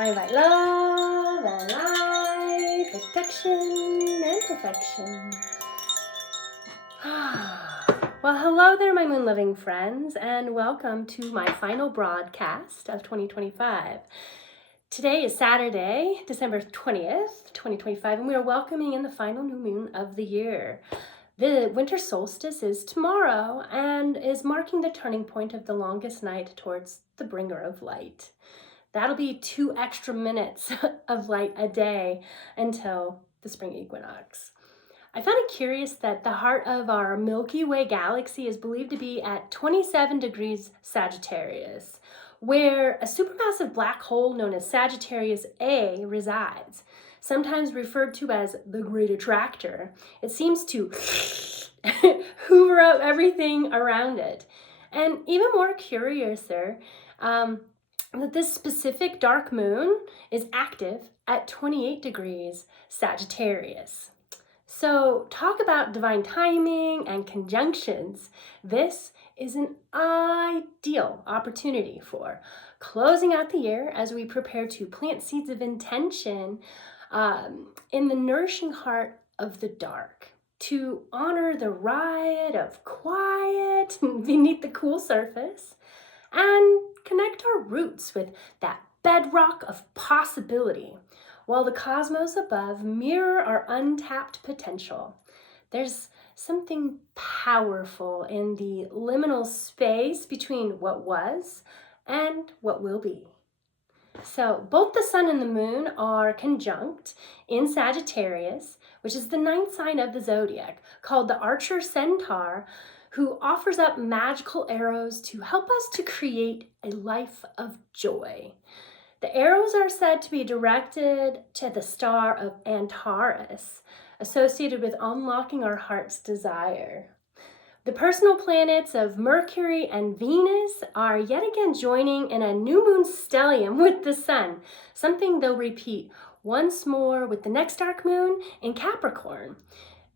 I invite love and light, protection and perfection. Well, hello there, my moon-loving friends, and welcome to my final broadcast of 2025. Today is Saturday, December 20th, 2025, and we are welcoming in the final new moon of the year. The winter solstice is tomorrow and is marking the turning point of the longest night towards the bringer of light. That'll be 2 extra minutes of light a day until the spring equinox. I found it curious that the heart of our Milky Way galaxy is believed to be at 27 degrees Sagittarius, where a supermassive black hole known as Sagittarius A resides. Sometimes referred to as the Great Attractor, it seems to hoover up everything around it. And even more curious that this specific dark moon is active at 28 degrees Sagittarius. So talk about divine timing and conjunctions. This is an ideal opportunity for closing out the year as we prepare to plant seeds of intention in the nourishing heart of the dark, to honor the riot of quiet beneath the cool surface, and connect our roots with that bedrock of possibility, while the cosmos above mirror our untapped potential. There's something powerful in the liminal space between what was and what will be. So both the sun and the moon are conjunct in Sagittarius, which is the 9th sign of the zodiac, called the Archer Centaur, who offers up magical arrows to help us to create a life of joy. The arrows are said to be directed to the star of Antares, associated with unlocking our heart's desire. The personal planets of Mercury and Venus are yet again joining in a new moon stellium with the sun, something they'll repeat once more with the next dark moon in Capricorn.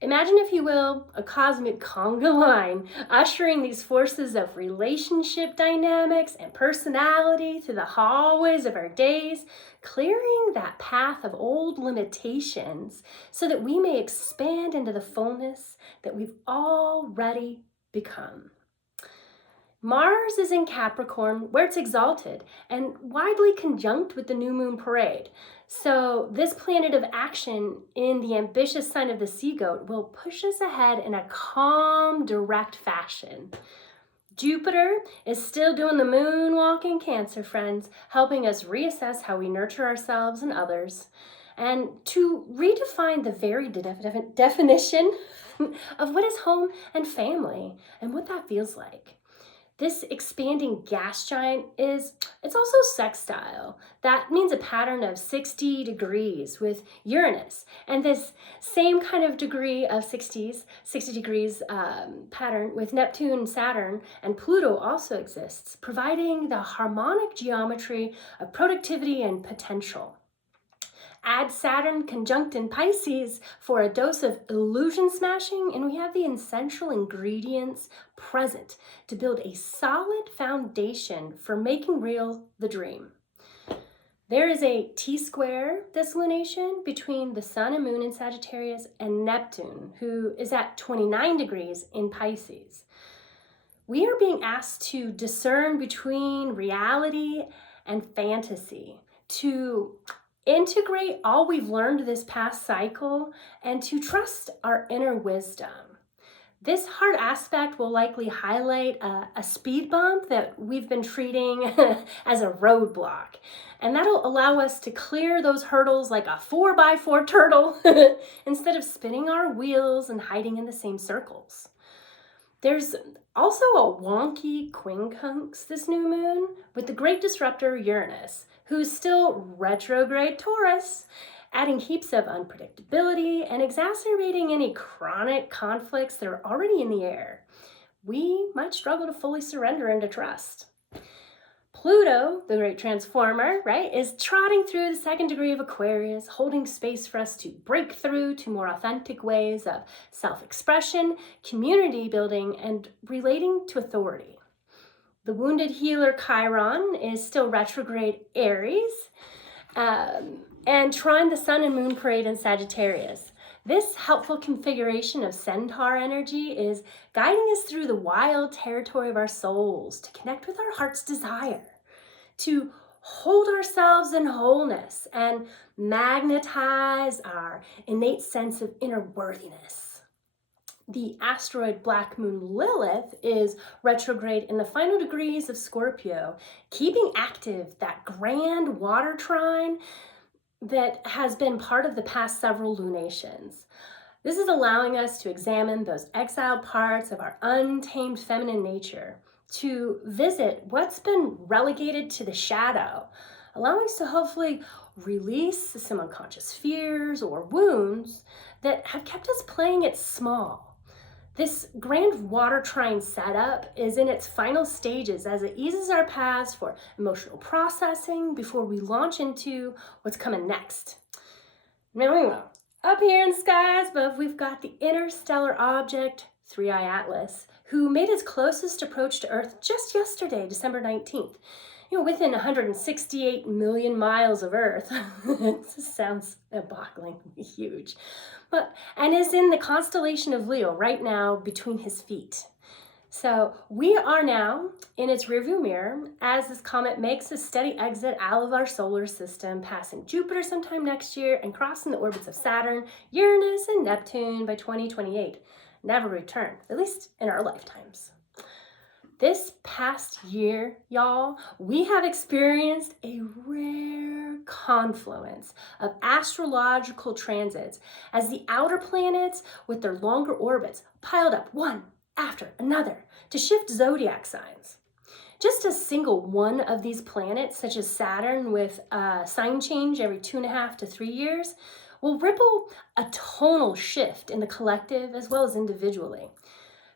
Imagine, if you will, a cosmic conga line ushering these forces of relationship dynamics and personality through the hallways of our days, clearing that path of old limitations so that we may expand into the fullness that we've already become. Mars is in Capricorn, where it's exalted and widely conjunct with the new moon parade. So this planet of action in the ambitious sign of the sea goat will push us ahead in a calm, direct fashion. Jupiter is still doing the moonwalk in Cancer, friends, helping us reassess how we nurture ourselves and others, and to redefine the very definition of what is home and family and what that feels like. This expanding gas giant it's also sextile. That means a pattern of 60 degrees with Uranus. And this same kind of degree of 60 degrees pattern with Neptune, Saturn, and Pluto also exists, providing the harmonic geometry of productivity and potential. Add Saturn conjunct in Pisces for a dose of illusion smashing, and we have the essential ingredients present to build a solid foundation for making real the dream. There is a T-square this lunation between the sun and moon in Sagittarius and Neptune, who is at 29 degrees in Pisces. We are being asked to discern between reality and fantasy, to integrate all we've learned this past cycle, and to trust our inner wisdom. This hard aspect will likely highlight a speed bump that we've been treating as a roadblock. And that'll allow us to clear those hurdles like a 4x4 turtle instead of spinning our wheels and hiding in the same circles. There's also a wonky quincunx this new moon with the great disruptor Uranus, who's still retrograde Taurus, adding heaps of unpredictability and exacerbating any chronic conflicts that are already in the air. We might struggle to fully surrender and to trust. Pluto, the great transformer, right, is trotting through the 2nd degree of Aquarius, holding space for us to break through to more authentic ways of self-expression, community building, and relating to authority. The wounded healer Chiron is still retrograde Aries, and trine the sun and moon parade in Sagittarius. This helpful configuration of Centaur energy is guiding us through the wild territory of our souls to connect with our heart's desire, to hold ourselves in wholeness and magnetize our innate sense of inner worthiness. The asteroid Black Moon Lilith is retrograde in the final degrees of Scorpio, keeping active that grand water trine that has been part of the past several lunations. This is allowing us to examine those exiled parts of our untamed feminine nature, to visit what's been relegated to the shadow, allowing us to hopefully release some unconscious fears or wounds that have kept us playing it small. This grand water trine setup is in its final stages as it eases our paths for emotional processing before we launch into what's coming next. Now, up here in the skies above, we've got the interstellar object 3I Atlas, who made its closest approach to Earth just yesterday, December 19th. Within 168 million miles of Earth. This sounds bogglingly huge. And is in the constellation of Leo right now between his feet. So we are now in its rearview mirror as this comet makes a steady exit out of our solar system, passing Jupiter sometime next year and crossing the orbits of Saturn, Uranus, and Neptune by 2028. Never return, at least in our lifetimes. This past year, y'all, we have experienced a rare confluence of astrological transits as the outer planets with their longer orbits piled up one after another to shift zodiac signs. Just a single one of these planets, such as Saturn with a sign change every 2.5 to 3 years, will ripple a tonal shift in the collective as well as individually.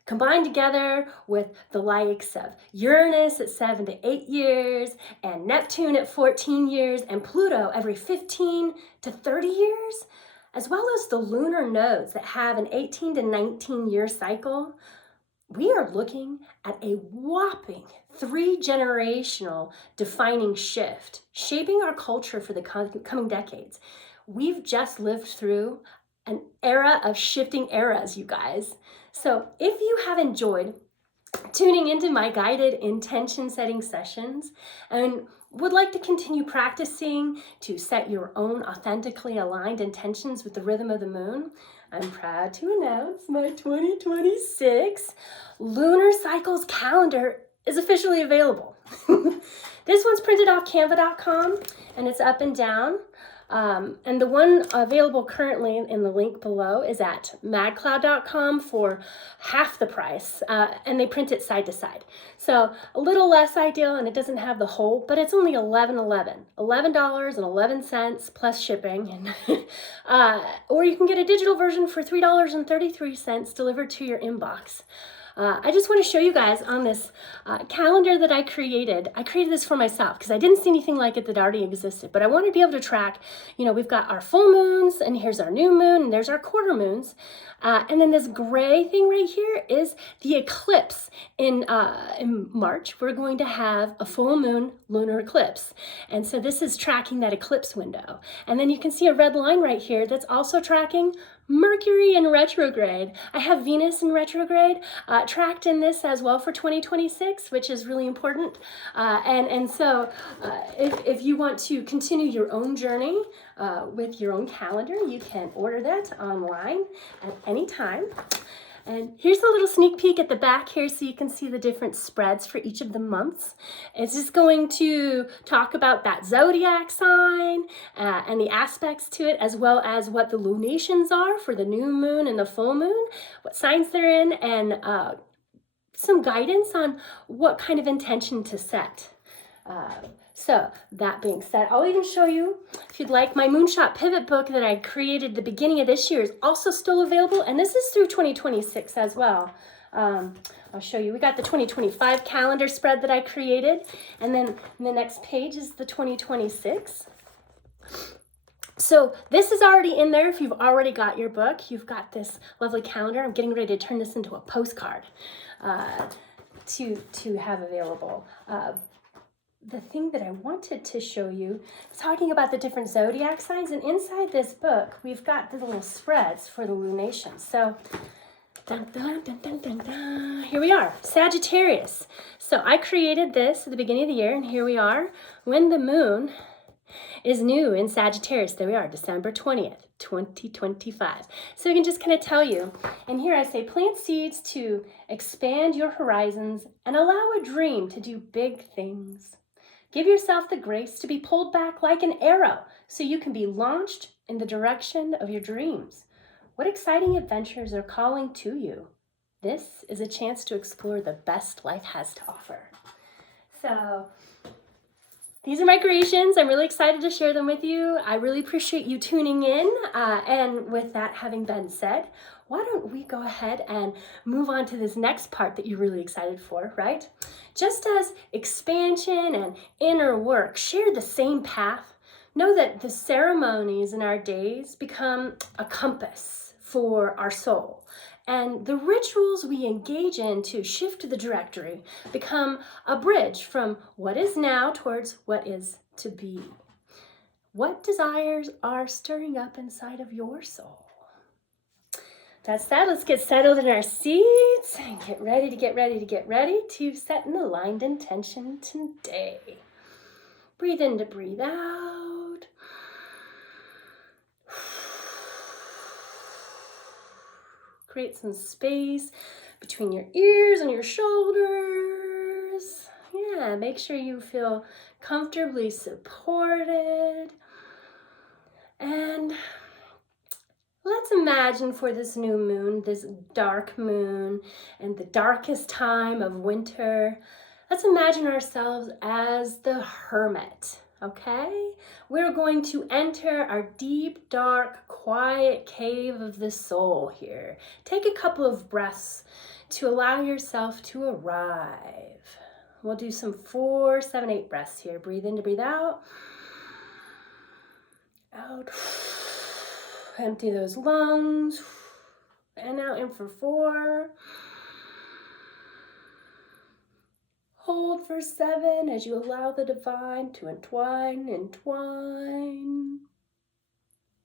Combined together with the likes of Uranus at 7 to 8 years, and Neptune at 14 years, and Pluto every 15 to 30 years, as well as the lunar nodes that have an 18 to 19 year cycle, we are looking at a whopping 3-generational defining shift, shaping our culture for the coming decades. We've just lived through an era of shifting eras, you guys. So if you have enjoyed tuning into my guided intention setting sessions and would like to continue practicing to set your own authentically aligned intentions with the rhythm of the moon, I'm proud to announce my 2026 Lunar Cycles calendar is officially available. This one's printed off canva.com and it's up and down. And the one available currently in the link below is at magcloud.com for half the price, and they print it side to side. So a little less ideal, and it doesn't have the whole, but it's only $11.11 plus shipping. And, or you can get a digital version for $3.33 delivered to your inbox. I just want to show you guys on this calendar that I created. I created this for myself because I didn't see anything like it that already existed, but I want to be able to track, we've got our full moons, and here's our new moon, and there's our quarter moons. And then this gray thing right here is the eclipse. In March, we're going to have a full moon lunar eclipse. And so this is tracking that eclipse window. And then you can see a red line right here that's also tracking Mercury in retrograde. I have Venus in retrograde tracked in this as well for 2026, which is really important. So if you want to continue your own journey with your own calendar, you can order that online at any time. And here's a little sneak peek at the back here so you can see the different spreads for each of the months. It's just going to talk about that zodiac sign and the aspects to it, as well as what the lunations are for the new moon and the full moon, what signs they're in, and some guidance on what kind of intention to set. So that being said, I'll even show you, if you'd like, my Moonshot Pivot book that I created at the beginning of this year is also still available, and this is through 2026 as well. I'll show you. We got the 2025 calendar spread that I created, and then the next page is the 2026. So this is already in there. If you've already got your book, you've got this lovely calendar. I'm getting ready to turn this into a postcard to have available. the thing that I wanted to show you is talking about the different zodiac signs. And inside this book, we've got the little spreads for the lunations. So, dun, dun, dun, dun, dun, dun. Here we are, Sagittarius. So I created this at the beginning of the year, and here we are when the moon is new in Sagittarius. There we are, December 20th, 2025. So we can just kind of tell you. And here I say, plant seeds to expand your horizons and allow a dream to do big things. Give yourself the grace to be pulled back like an arrow so you can be launched in the direction of your dreams. What exciting adventures are calling to you? This is a chance to explore the best life has to offer. So these are my creations. I'm really excited to share them with you. I really appreciate you tuning in. And with that having been said, why don't we go ahead and move on to this next part that you're really excited for, right? Just as expansion and inner work share the same path, know that the ceremonies in our days become a compass for our soul. And the rituals we engage in to shift the trajectory become a bridge from what is now towards what is to be. What desires are stirring up inside of your soul? That's that. Let's get settled in our seats and get ready to set an aligned intention today. Breathe in to breathe out. Create some space between your ears and your shoulders. Yeah, make sure you feel comfortably supported. And let's imagine for this new moon, this dark moon, and the darkest time of winter, let's imagine ourselves as the hermit, okay? We're going to enter our deep, dark, quiet cave of the soul here. Take a couple of breaths to allow yourself to arrive. We'll do some 4, 7, 8 breaths here. Breathe in to breathe out. Out. Empty those lungs. And out in for 4. Hold for 7 as you allow the divine to entwine.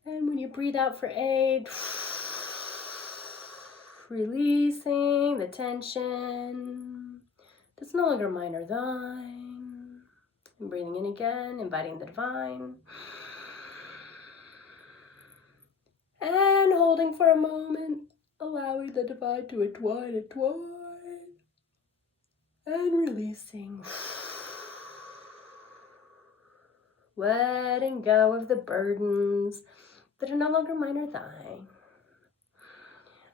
And when you breathe out for 8, releasing the tension that's no longer mine or thine. And breathing in again, inviting the divine. And holding for a moment, allowing the divine to entwine. And releasing. Letting go of the burdens that are no longer mine or thine.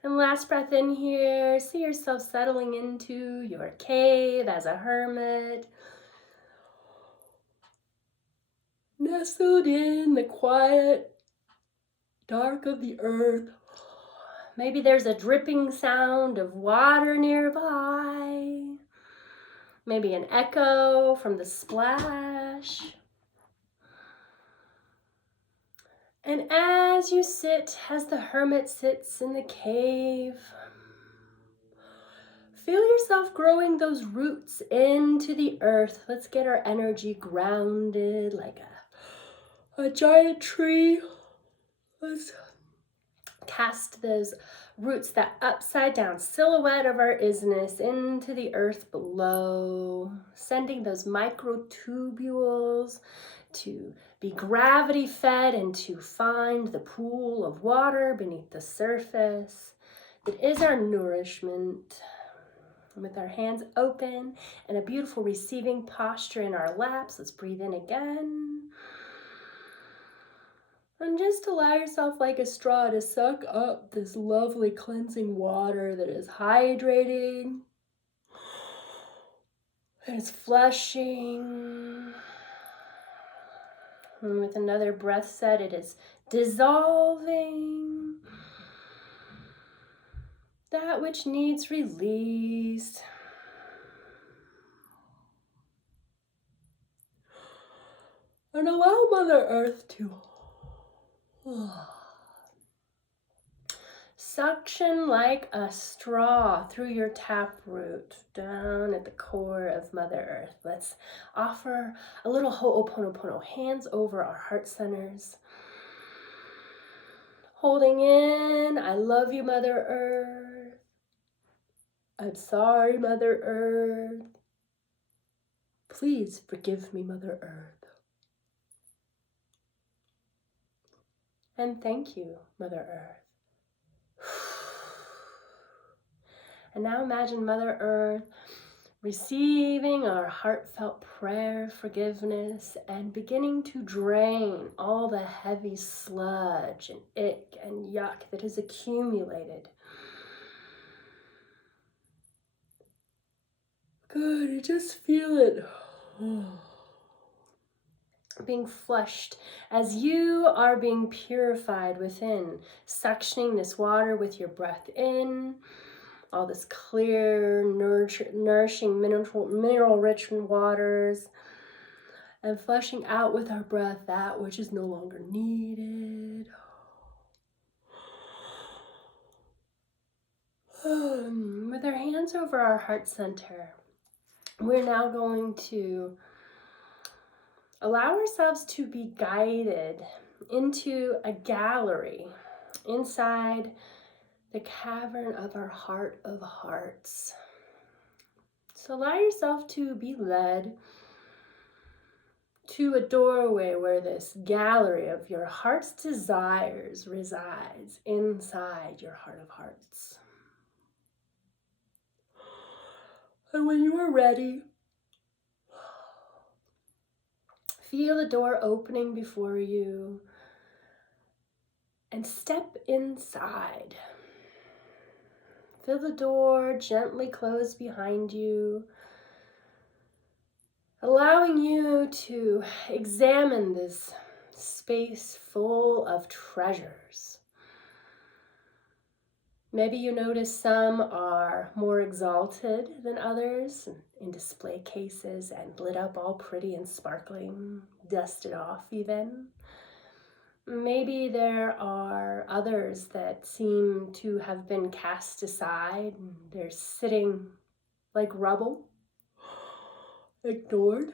And last breath in here, see yourself settling into your cave as a hermit. Nestled in the quiet dark of the earth. Maybe there's a dripping sound of water nearby. Maybe an echo from the splash. And as you sit, as the hermit sits in the cave, feel yourself growing those roots into the earth. Let's get our energy grounded like a giant tree. Let's cast those roots, that upside down silhouette of our isness, into the earth below, sending those microtubules to be gravity fed and to find the pool of water beneath the surface that is our nourishment. With our hands open and a beautiful receiving posture in our laps, let's breathe in again. And just allow yourself like a straw to suck up this lovely cleansing water that is hydrating, that is flushing. And with another breath set, it is dissolving that which needs released. And allow Mother Earth to Suction like a straw through your taproot down at the core of Mother Earth. Let's offer a little ho'oponopono, hands over our heart centers. Holding in, I love you, Mother Earth. I'm sorry, Mother Earth. Please forgive me, Mother Earth. And thank you, Mother Earth. And now imagine Mother Earth receiving our heartfelt prayer of forgiveness and beginning to drain all the heavy sludge and ick and yuck that has accumulated. Good, and just feel it being flushed as you are being purified within, suctioning this water with your breath in. All this clear, nourishing, mineral-rich waters, and flushing out with our breath that which is no longer needed. With our hands over our heart center, we're now going to allow ourselves to be guided into a gallery inside the cavern of our heart of hearts. So allow yourself to be led to a doorway where this gallery of your heart's desires resides inside your heart of hearts. And when you are ready, feel the door opening before you and step inside. Feel the door gently close behind you, allowing you to examine this space full of treasures. Maybe you notice some are more exalted than others, in display cases and lit up all pretty and sparkling, dusted off even. Maybe there are others that seem to have been cast aside and they're sitting like rubble, ignored.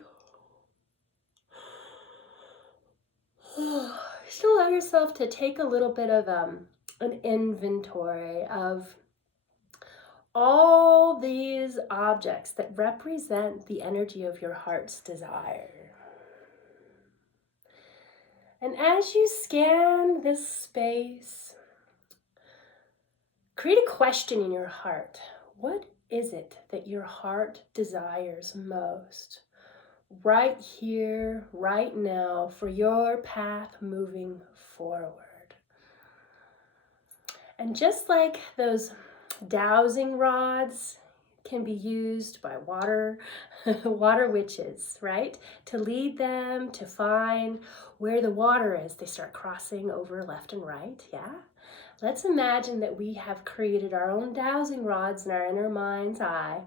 Just allow yourself to take a little bit of an inventory of all these objects that represent the energy of your heart's desire. And as you scan this space, create a question in your heart. What is it that your heart desires most? Right here, right now, for your path moving forward. And just like those dowsing rods can be used by water witches, right? To lead them to find where the water is. They start crossing over left and right, yeah? Let's imagine that we have created our own dowsing rods in our inner mind's eye,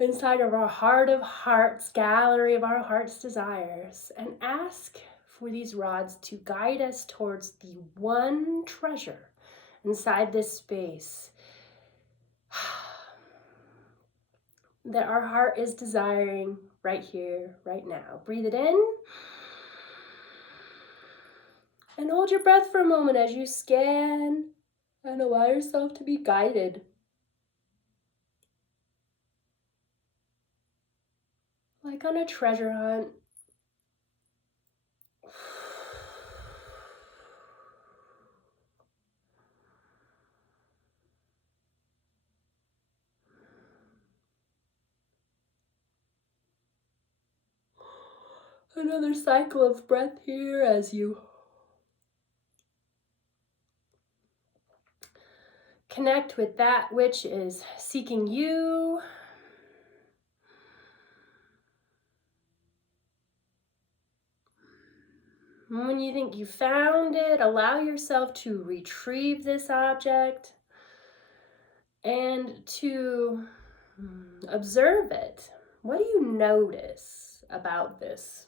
inside of our heart of hearts, gallery of our heart's desires, and ask for these rods to guide us towards the one treasure inside this space that our heart is desiring right here, right now. Breathe it in. And hold your breath for a moment as you scan and allow yourself to be guided. Like on a treasure hunt. Another cycle of breath here as you connect with that which is seeking you. And when you think you found it, allow yourself to retrieve this object and to observe it. What do you notice about this?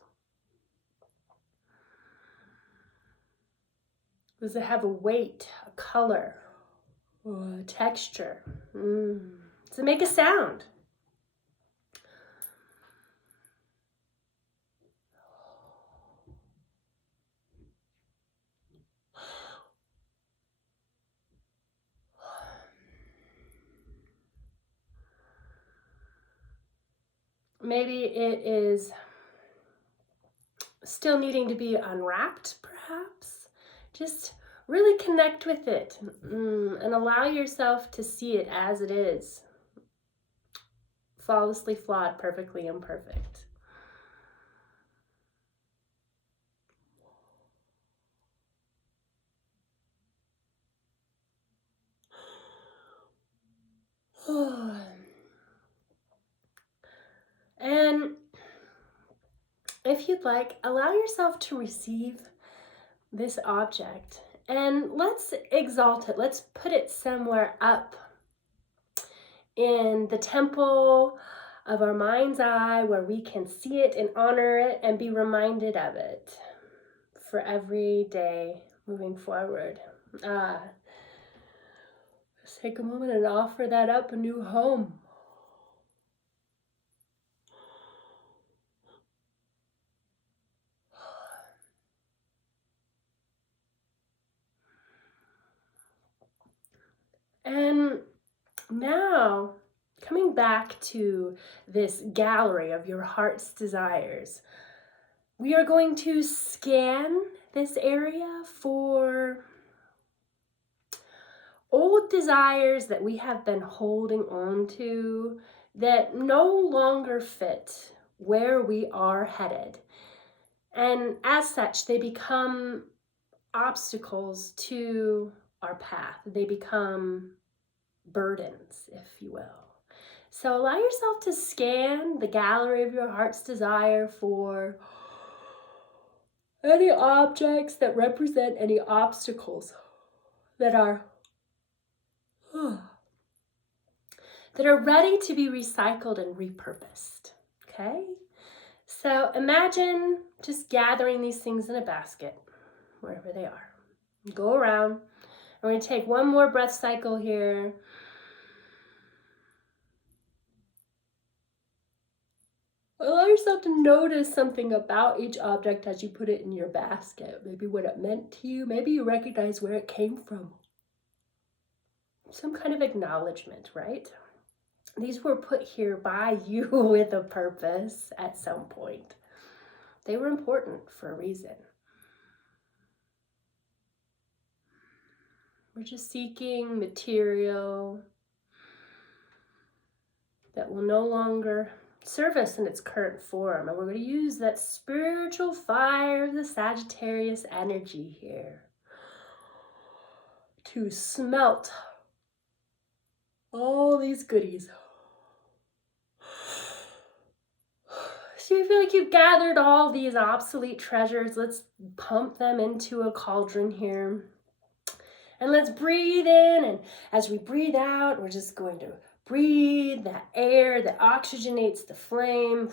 Does it have a weight, a color, Texture. So make a sound. Maybe it is still needing to be unwrapped, perhaps. Just really connect with it and allow yourself to see it as it is. Flawlessly flawed, perfectly imperfect. And if you'd like, allow yourself to receive this object and let's exalt it. Let's put it somewhere up in the temple of our mind's eye where we can see it and honor it and be reminded of it for every day moving forward. Let's take a moment and offer that up a new home. And now, coming back to this gallery of your heart's desires, we are going to scan this area for old desires that we have been holding on to that no longer fit where we are headed. And as such, they become obstacles to our path. They become burdens, if you will. So allow yourself to scan the gallery of your heart's desire for any objects that represent any obstacles that are ready to be recycled and repurposed. Okay? So imagine just gathering these things in a basket, wherever they are. Go around. We're going to take one more breath cycle here. Allow yourself to notice something about each object as you put it in your basket. Maybe what it meant to you. Maybe you recognize where it came from. Some kind of acknowledgement, right? These were put here by you with a purpose at some point. They were important for a reason. We're just seeking material that will no longer serve us in its current form. And we're going to use that spiritual fire of the Sagittarius energy here to smelt all these goodies. So you feel like you've gathered all these obsolete treasures. Let's pump them into a cauldron here. And let's breathe in, and as we breathe out, we're just going to breathe that air that oxygenates the flame,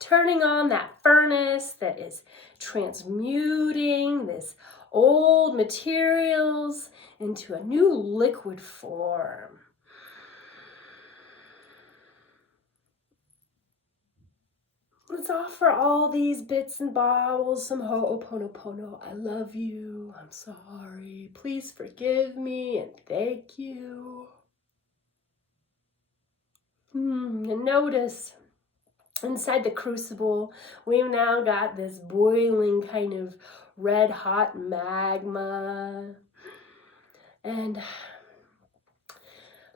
turning on that furnace that is transmuting this old materials into a new liquid form. Let's offer all these bits and bobs some ho'oponopono. I love you. I'm sorry. Please forgive me and thank you. And notice inside the crucible, we've now got this boiling kind of red hot magma. And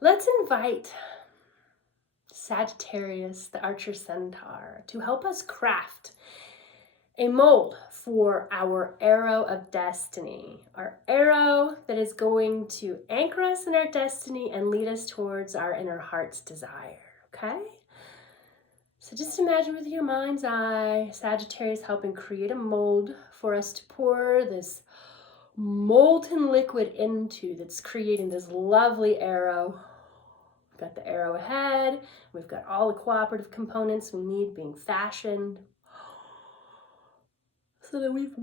let's invite Sagittarius, the Archer Centaur, to help us craft a mold for our arrow of destiny. Our arrow that is going to anchor us in our destiny and lead us towards our inner heart's desire, okay? So just imagine with your mind's eye, Sagittarius helping create a mold for us to pour this molten liquid into that's creating this lovely arrow. We've got the arrowhead, we've got all the cooperative components we need being fashioned. So that we've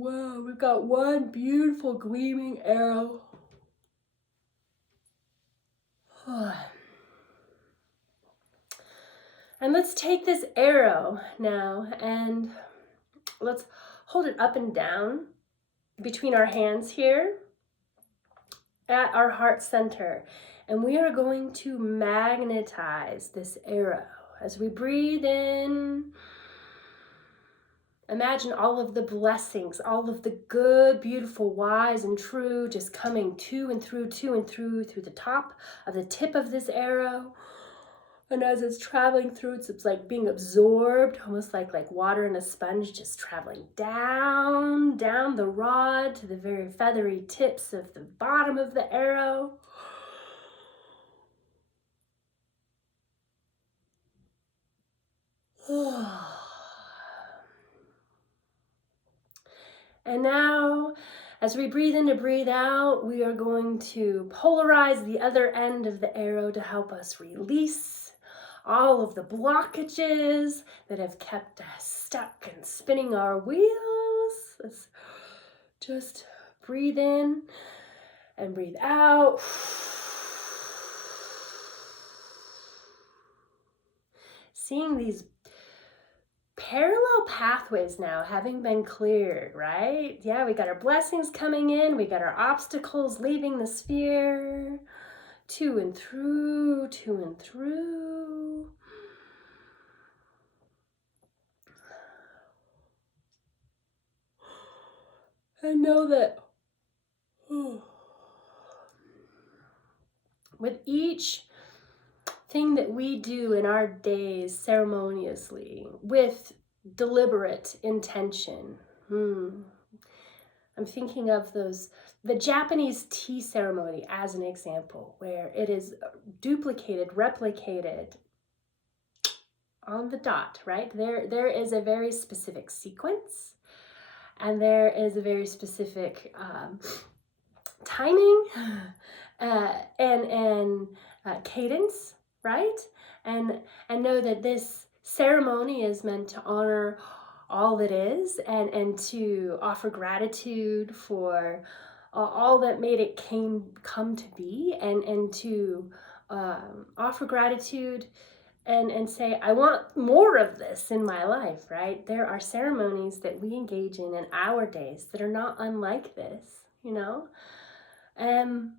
got one beautiful gleaming arrow And let's take this arrow now and let's hold it up and down between our hands here at our heart center. And we are going to magnetize this arrow. As we breathe in, imagine all of the blessings, all of the good, beautiful, wise, and true just coming to and through the top of the tip of this arrow. And as it's traveling through, it's like being absorbed, almost like water in a sponge, just traveling down the rod to the very feathery tips of the bottom of the arrow. And now, as we breathe in to breathe out, we are going to polarize the other end of the arrow to help us release all of the blockages that have kept us stuck and spinning our wheels. Let's just breathe in and breathe out. Seeing these parallel pathways now having been cleared, right? Yeah, we got our blessings coming in, we got our obstacles leaving the sphere. To and through. And know that with each thing that we do in our days ceremoniously, with deliberate intention, I'm thinking of the Japanese tea ceremony as an example, where it is duplicated, replicated on the dot, right? There is a very specific sequence, and there is a very specific timing and cadence, right? And know that this ceremony is meant to honor all that is, and to offer gratitude for all that made it come to be, and to offer gratitude and say, I want more of this in my life, right? There are ceremonies that we engage in our days that are not unlike this, you know? And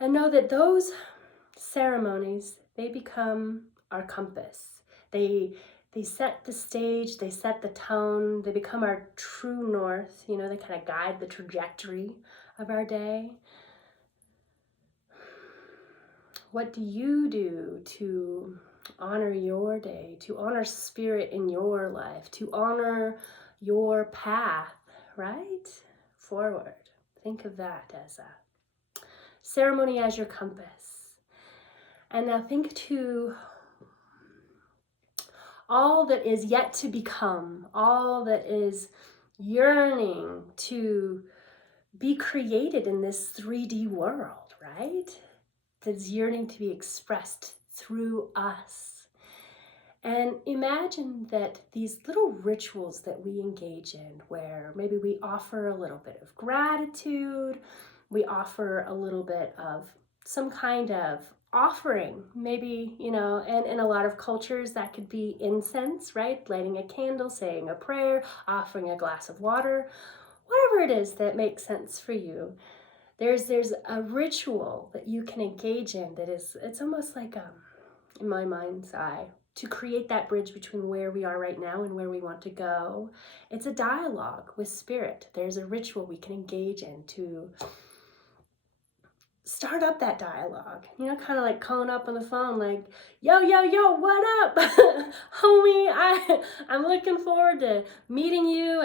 know that those ceremonies, they become our compass. They set the stage, they set the tone, they become our true north, you know, they kind of guide the trajectory of our day. What do you do to honor your day, to honor spirit in your life, to honor your path, right? Forward. Think of that as a ceremony as your compass. And now think to all that is yet to become, all that is yearning to be created in this 3D world, right? That's yearning to be expressed through us. And imagine that these little rituals that we engage in, where maybe we offer a little bit of gratitude, we offer a little bit of some kind of offering, maybe, you know, and in a lot of cultures that could be incense, right? Lighting a candle, saying a prayer, offering a glass of water, whatever it is that makes sense for you. There's a ritual that you can engage in that is, it's almost like, in my mind's eye, to create that bridge between where we are right now and where we want to go. It's a dialogue with spirit. There's a ritual we can engage in to start up that dialogue, you know, kind of like calling up on the phone, like, yo, what up? Homie, I'm looking forward to meeting you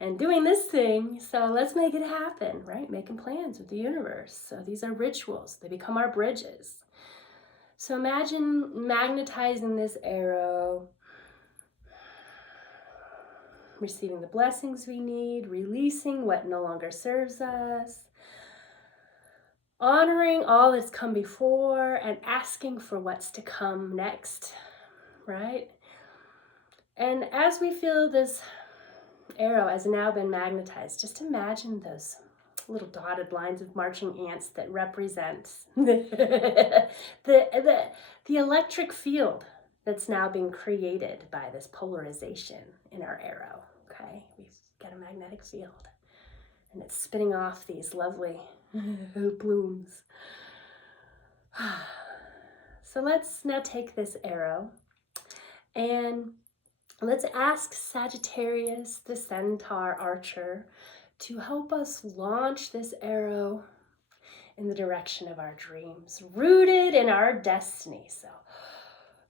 and doing this thing, so let's make it happen, right? Making plans with the universe. So these are rituals. They become our bridges. So imagine magnetizing this arrow, receiving the blessings we need, releasing what no longer serves us, honoring all that's come before, and asking for what's to come next, right? And as we feel this arrow has now been magnetized, just imagine those little dotted lines of marching ants that represent the electric field that's now being created by this polarization in our arrow, okay? We've got a magnetic field, and it's spitting off these lovely blooms. So let's now take this arrow and let's ask Sagittarius, the Centaur Archer, to help us launch this arrow in the direction of our dreams, rooted in our destiny. So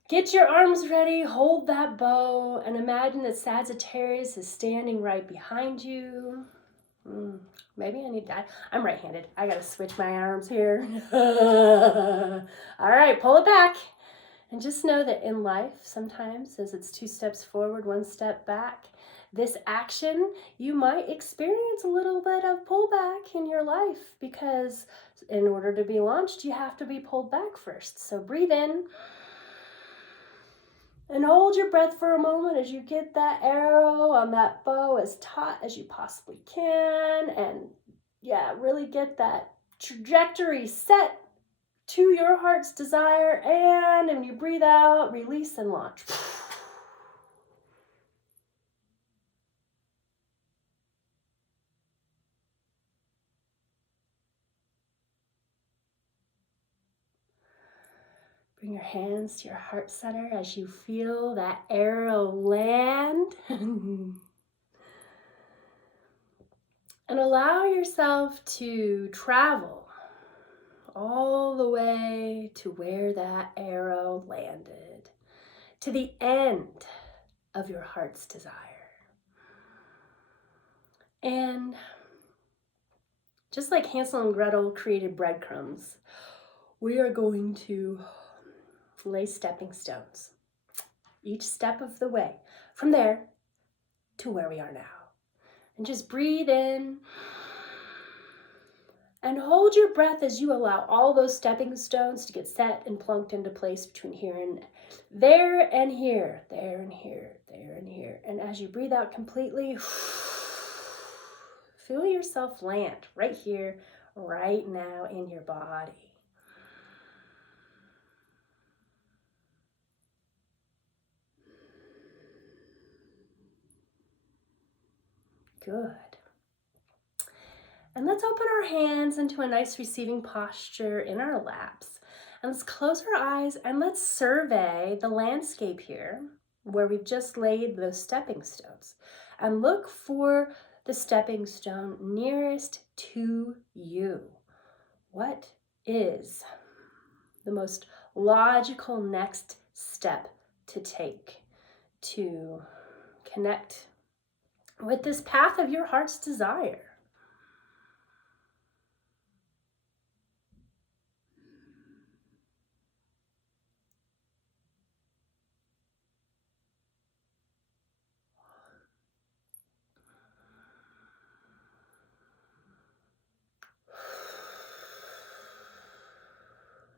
get your arms ready, hold that bow, and imagine that Sagittarius is standing right behind you. Maybe I need that. I'm right-handed. I gotta switch my arms here. All right, pull it back. And just know that in life, sometimes, as it's 2 steps forward, 1 step back, this action, you might experience a little bit of pullback in your life, because in order to be launched, you have to be pulled back first. So breathe in and hold your breath for a moment as you get that arrow on that bow as taut as you possibly can. And yeah, really get that trajectory set to your heart's desire. And when you breathe out, release and launch. Bring your hands to your heart center as you feel that arrow land. And allow yourself to travel all the way to where that arrow landed, to the end of your heart's desire. And just like Hansel and Gretel created breadcrumbs, we are going to lay stepping stones, each step of the way, from there to where we are now. And just breathe in and hold your breath as you allow all those stepping stones to get set and plunked into place between here and there and here, there and here, there and here. And as you breathe out completely, feel yourself land right here, right now in your body. Good. And let's open our hands into a nice receiving posture in our laps. And let's close our eyes and let's survey the landscape here where we've just laid those stepping stones. And look for the stepping stone nearest to you. What is the most logical next step to take to connect with this path of your heart's desire?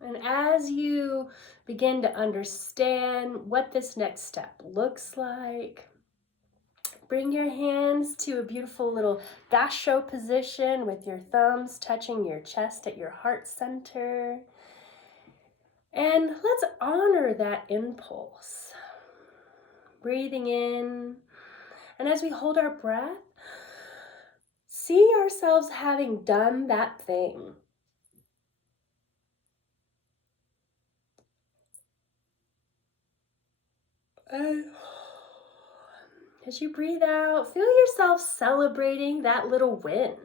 And as you begin to understand what this next step looks like, bring your hands to a beautiful little gasho position with your thumbs touching your chest at your heart center. And let's honor that impulse. Breathing in, and as we hold our breath, see ourselves having done that thing. And as you breathe out, feel yourself celebrating that little win.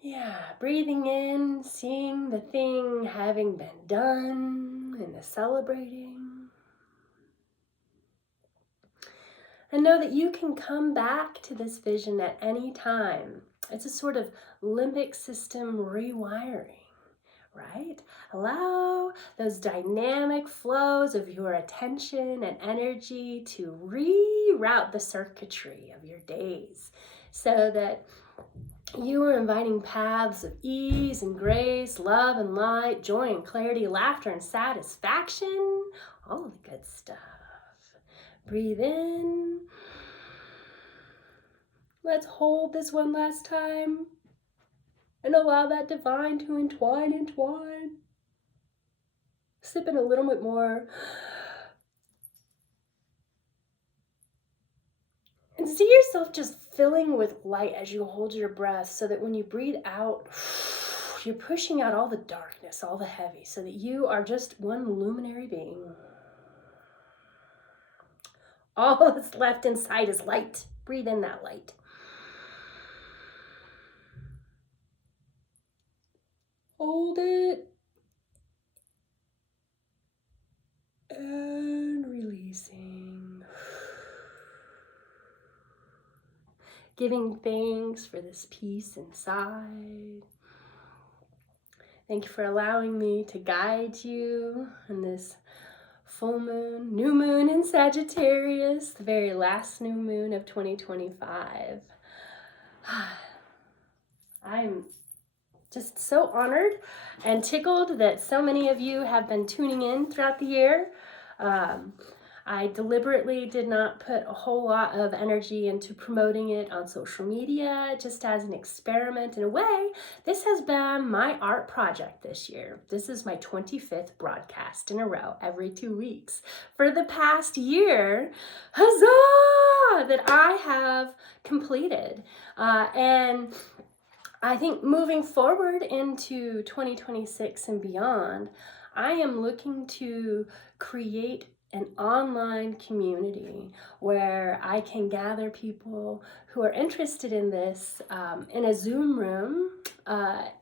Yeah, breathing in, seeing the thing having been done, and the celebrating. And know that you can come back to this vision at any time. It's a sort of limbic system rewiring. Right? Allow those dynamic flows of your attention and energy to reroute the circuitry of your days so that you are inviting paths of ease and grace, love and light, joy and clarity, laughter and satisfaction, all the good stuff. Breathe in Let's hold this one last time and allow that divine to entwine. Sip in a little bit more. And see yourself just filling with light as you hold your breath, so that when you breathe out, you're pushing out all the darkness, all the heavy, so that you are just one luminary being. All that's left inside is light. Breathe in that light. Hold it. And releasing. Giving thanks for this peace inside. Thank you for allowing me to guide you in this full moon, new moon in Sagittarius, the very last new moon of 2025. I'm just so honored and tickled that so many of you have been tuning in throughout the year. I deliberately did not put a whole lot of energy into promoting it on social media, just as an experiment. In a way, this has been my art project this year. This is my 25th broadcast in a row, every 2 weeks. For the past year, huzzah, that I have completed. And I think moving forward into 2026 and beyond, I am looking to create an online community where I can gather people who are interested in this in a Zoom room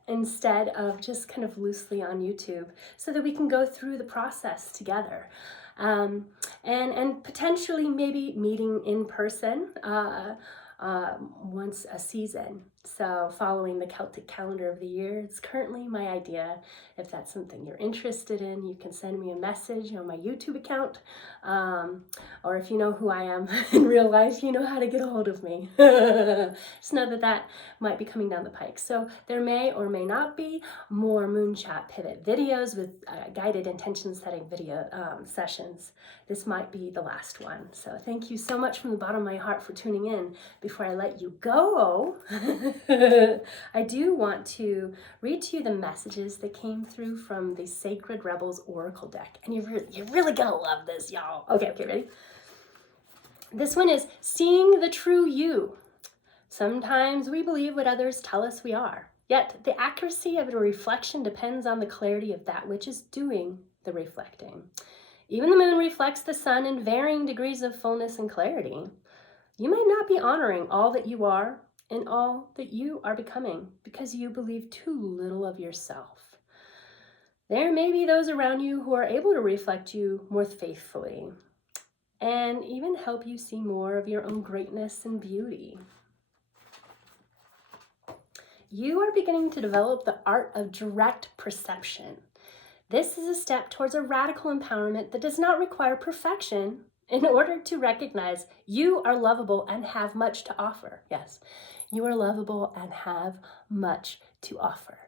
instead of just kind of loosely on YouTube, so that we can go through the process together. And potentially maybe meeting in person once a season. So following the Celtic calendar of the year, it's currently my idea. If that's something you're interested in, you can send me a message on my YouTube account. Or if you know who I am in real life, you know how to get a hold of me. Just know that that might be coming down the pike. So there may or may not be more Moonshot Pivot videos with guided intention setting video sessions. This might be the last one. So thank you so much from the bottom of my heart for tuning in. Before I let you go, I do want to read to you the messages that came through from the Sacred Rebels Oracle deck. And you're really gonna love this, y'all. Okay, ready? This one is seeing the true you. Sometimes we believe what others tell us we are. Yet the accuracy of a reflection depends on the clarity of that which is doing the reflecting. Even the moon reflects the sun in varying degrees of fullness and clarity. You may not be honoring all that you are and all that you are becoming because you believe too little of yourself. There may be those around you who are able to reflect you more faithfully and even help you see more of your own greatness and beauty. You are beginning to develop the art of direct perception. This is a step towards a radical empowerment that does not require perfection in order to recognize you are lovable and have much to offer. Yes, you are lovable and have much to offer.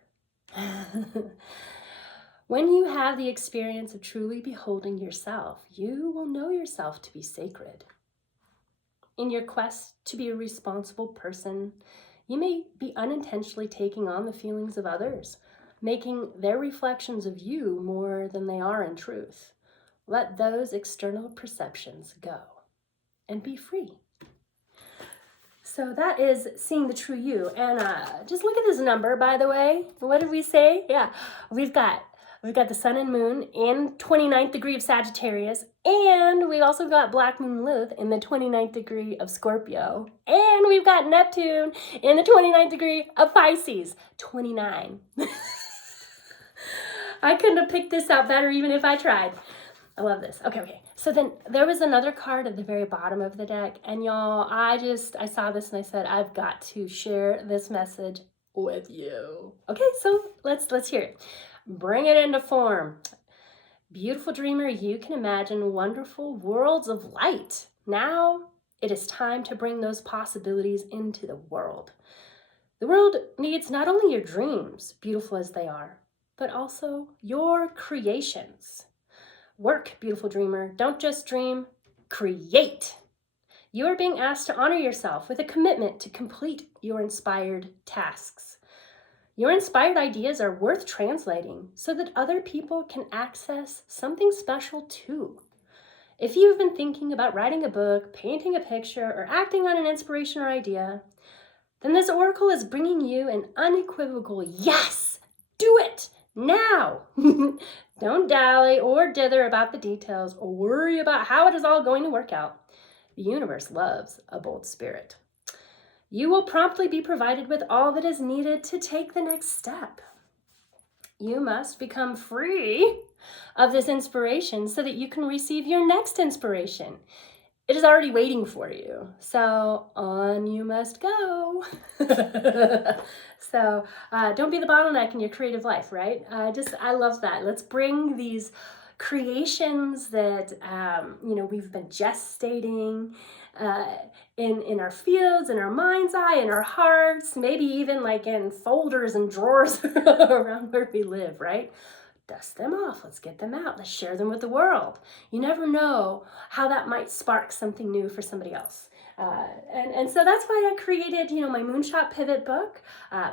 When you have the experience of truly beholding yourself, you will know yourself to be sacred. In your quest to be a responsible person, you may be unintentionally taking on the feelings of others, making their reflections of you more than they are in truth. Let those external perceptions go and be free. So that is seeing the true you. And just look at this number, by the way. What did we say? Yeah, we've got the sun and moon in 29th degree of Sagittarius, and we also got black moon Lilith in the 29th degree of Scorpio, and we've got Neptune in the 29th degree of Pisces. 29. I couldn't have picked this out better even if I tried. I love this. Okay. So then there was another card at the very bottom of the deck, and y'all, I saw this and I said, I've got to share this message with you. Okay, so let's hear it. Bring it into form. Beautiful dreamer, you can imagine wonderful worlds of light. Now it is time to bring those possibilities into the world. The world needs not only your dreams, beautiful as they are, but also your creations. Work, beautiful dreamer. Don't just dream, create. You are being asked to honor yourself with a commitment to complete your inspired tasks. Your inspired ideas are worth translating so that other people can access something special too. If you've been thinking about writing a book, painting a picture, or acting on an inspiration or idea, then this oracle is bringing you an unequivocal yes! Do it! Now! Don't dally or dither about the details or worry about how it is all going to work out. The universe loves a bold spirit. You will promptly be provided with all that is needed to take the next step. You must become free of this inspiration so that you can receive your next inspiration. It is already waiting for you. So on you must go. So don't be the bottleneck in your creative life, right? I love that. Let's bring these creations that we've been gestating in our fields, in our mind's eye, in our hearts, maybe even like in folders and drawers around where we live, right? Dust them off. Let's get them out. Let's share them with the world. You never know how that might spark something new for somebody else. And so that's why I created, my Moonshot Pivot book,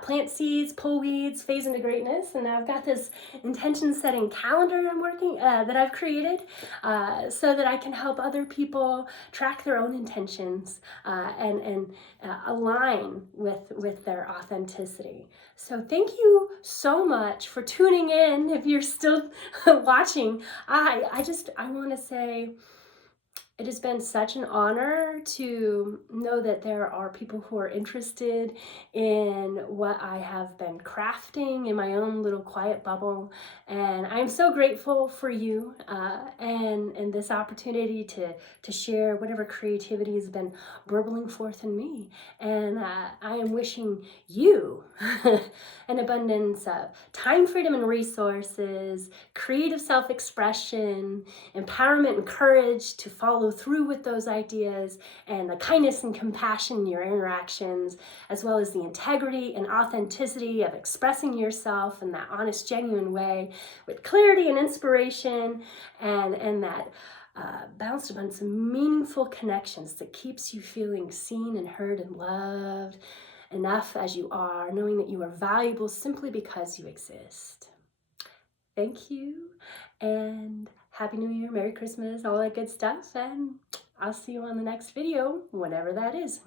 Plant Seeds, Pull Weeds, Phase into Greatness. And I've got this intention setting calendar I'm working, that I've created so that I can help other people track their own intentions and align with their authenticity. So thank you so much for tuning in. If you're still watching, I want to say, it has been such an honor to know that there are people who are interested in what I have been crafting in my own little quiet bubble. And I'm so grateful for you and this opportunity to share whatever creativity has been burbling forth in me. And I am wishing you an abundance of time, freedom, and resources, creative self-expression, empowerment and courage to follow through with those ideas, and the kindness and compassion in your interactions, as well as the integrity and authenticity of expressing yourself in that honest, genuine way with clarity and inspiration, and that balanced upon some meaningful connections that keeps you feeling seen and heard and loved enough as you are, knowing that you are valuable simply because you exist. Thank you, and Happy New Year, Merry Christmas, all that good stuff, and I'll see you on the next video, whenever that is.